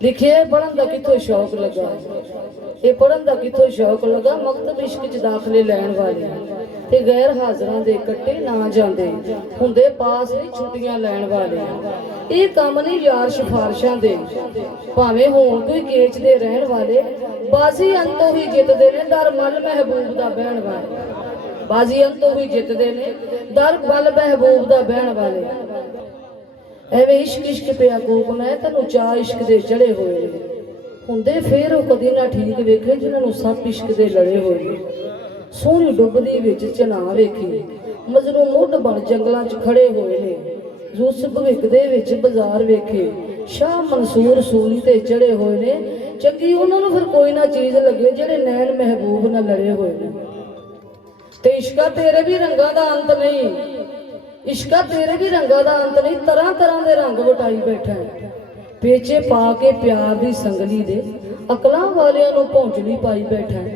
लिखे पढ़न का कितों शौक लगा, ये पढ़न का कितों शौक लगा। मकतब इश्क च दाखले लैन वाले ते गैर हाजरां दे कट्टे ना जांदे हुंदे पास नहीं छुट्टियां लैन वाले। ये काम नहीं यार सिफारिशां दे भावें होण कोई केच दे रहन वाले। बाजी अंतों ही जितदे ने दर मल महबूब दा बहन वाले। बाजी अंतों ही जितदे ने दर मल महबूब दा बहन वाले। ਐਵੇਂ ਇਸ਼ਕ ਇਸ਼ਕ ਪਿਆ ਗੋਪ ਮੈਂ ਤੈਨੂੰ ਚਾਹ ਇਸ਼ਕ ਦੇ ਚੜੇ ਹੋਏ ਹੁੰਦੇ ਫੇਰ ਉਹ ਕਦੀ ਨਾ ਠੀਕ ਵੇਖੇ ਜਿਨ੍ਹਾਂ ਨੂੰ ਸੱਪ ਇਸ਼ਕ ਦੇ ਲੜੇ ਹੋਏ। ਸੋਹਣੀ ਡੁੱਬਦੀ ਵਿੱਚ ਚਨਾ ਵੇਖੀ ਮਜਨੂੰ ਮੁੱਢ ਬਣ ਜੰਗਲਾਂ 'ਚ ਖੜੇ ਹੋਏ ਨੇ। ਯੂਸਫ ਭਵਿੱਖ ਦੇ ਵਿੱਚ ਬਾਜ਼ਾਰ ਵੇਖੇ ਸ਼ਾਹ ਮਨਸੂਰ ਸੂਲੀ ਤੇ ਚੜੇ ਹੋਏ ਨੇ। ਚੰਗੀ ਉਹਨਾਂ ਨੂੰ ਫਿਰ ਕੋਈ ਨਾ ਚੀਜ਼ ਲੱਗੇ ਜਿਹੜੇ ਨੈਣ ਮਹਿਬੂਬ ਨਾਲ ਲੜੇ ਹੋਏ ਨੇ। ਤੇ ਇਸ਼ਕਾ ਤੇਰੇ ਵੀ ਰੰਗਾਂ ਦਾ ਅੰਤ ਨਹੀਂ, इश्का तेरे भी रंगा दा अंत नहीं। तरह तरह के रंग वटाई बैठा है पेचे पा के प्यार दी संगली दे अकलां वालियां नूं पहुंचली पाई बैठा है।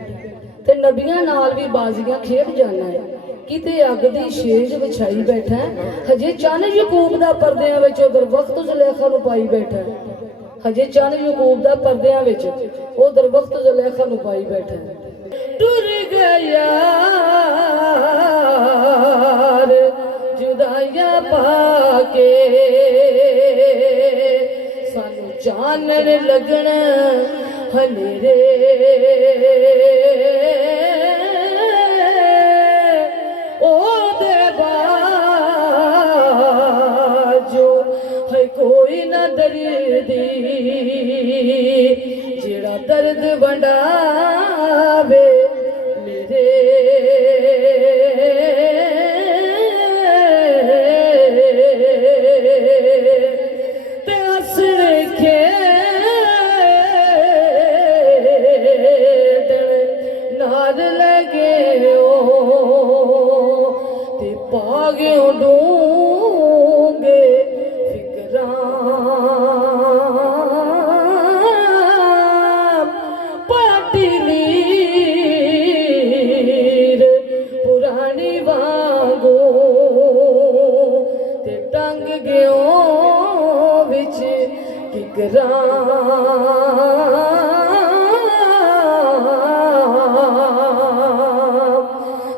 ते नबियां नाल भी बाजियां खेड जाना है किते अग दी शेज विछाई बैठा है। हजे चन यकूब दा परदियां विच उधर वक्त जुलेखा नूं पाई बैठा है। हजे चन यकूब दा परदियां विच उधर वक्त जुलेखा नूं पाई बैठा है। टुर गया जुदाइया पाके सानू जानन लगन हनेरे। ओ दे बाजो है कोई ना दर्दी जेड़ा दर्द वंडावे मेरे।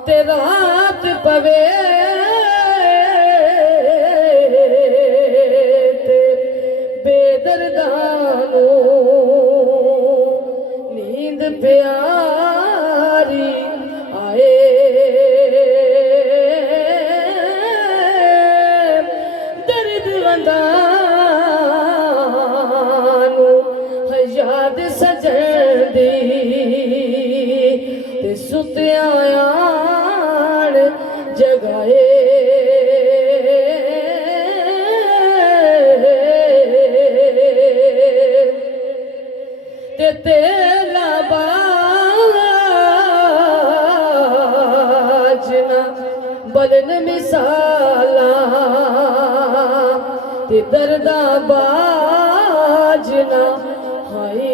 ते रात पवे ते बेदर्दानू नींद प्यारी आए। दर्द वंदानू याद सजन दी ते सुत्या जगाए। ते तेला बाजना बलन मिसाला ते दर्दा बाजना हाय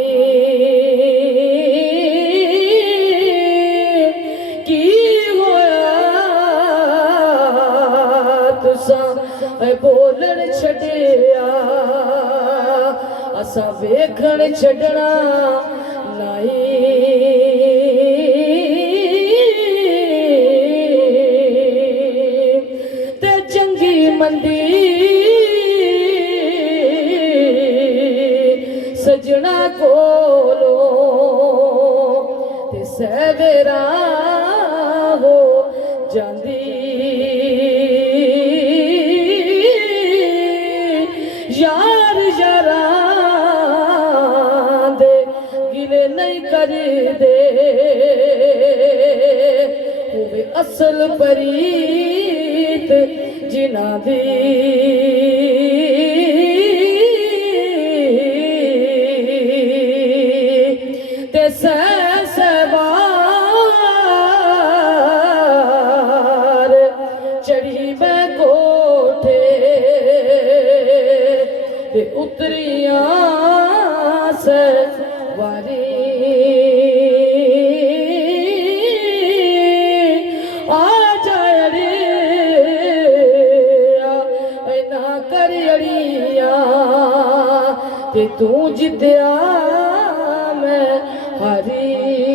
बोलन छड़िया असा वेखण छड़ना नहीं। ते चंगी मंदी सजना कोलो ते सवेरा हो जांदी। यार यारां दे गिले नहीं कर दे होवे असल परीत जिना दी। ते सवार चढ़ी मैं कोठे ते उतरिया से वारी आ जाए रे ना तू जितया मैं हारी